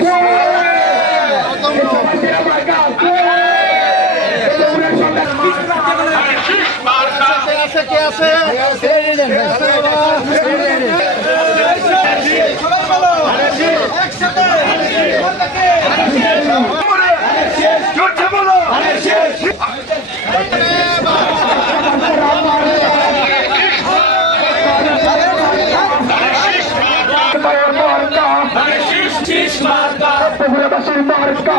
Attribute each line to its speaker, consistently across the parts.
Speaker 1: Yeah. পুকুরবাসীর মার্কা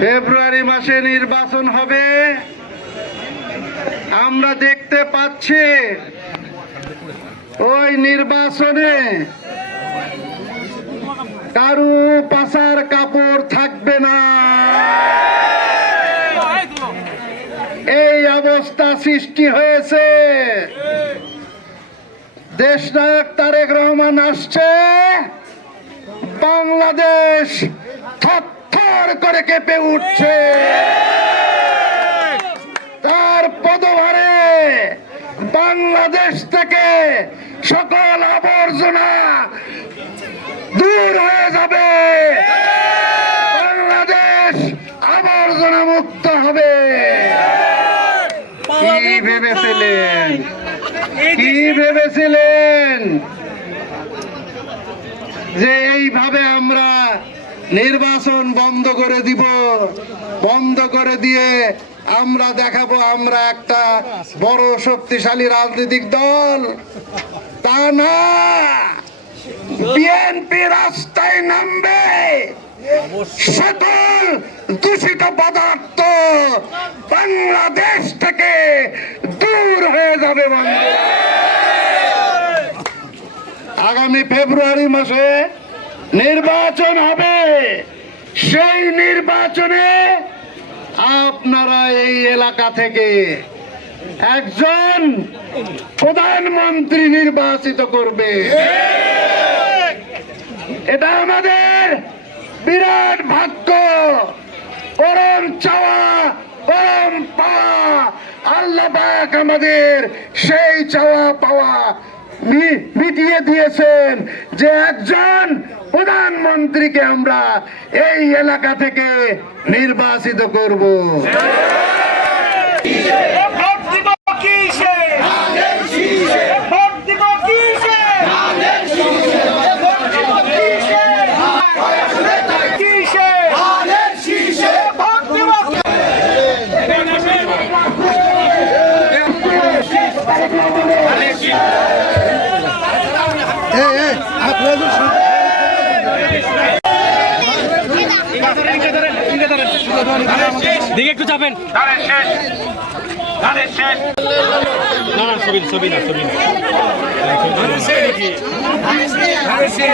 Speaker 2: ফেব্রুয়ারি মাসে নির্বাচন হবে। আমরা দেখতে পাচ্ছি ওই নির্বাচনে কারু পাশার কাপড় থাকবে না। এই অবস্থা সৃষ্টি হয়েছে। দেশ নায়ক তারেক রহমান আসছে। বাংলাদেশ থর করে কেঁপে উঠছে। বাংলাদেশ থেকে সকল আবর্জনা দূর হয়ে যাবে। বাংলাদেশ আবর্জনা মুক্ত হবে। কি ভেবেছিলেন? কি ভেবেছিলেন? যে এইভাবে আমরা নির্বাচন বন্ধ করে দিব। বন্ধ করে দিয়ে আমরা দেখাবো আমরা একটা বড় শক্তিশালী রাজনৈতিক দল। তা না। বিএনপি রাস্তায় নামবে। সকল দূষিত পদার্থ বাংলাদেশ থেকে দূর হয়ে যাবে আগামী ফেব্রুয়ারি মাসে নির্বাচন হবে। সেই নির্বাচনে আপনারা এই এলাকা থেকে একজন প্রধানমন্ত্রী নির্বাচিত করবে। এটা আমাদের বিরাট ভাগ্য। পরম চাওয়া, পরম পাওয়া, আল্লাহ আমাদের সেই চাওয়া পাওয়া মিটিয়ে দিয়েছেন যে একজন প্রধানমন্ত্রীকে আমরা এই এলাকা থেকে নির্বাচিত করব।
Speaker 3: দিকে একটু চাপেন। না না ছবি ছবি না ছবি না।
Speaker 1: কাছে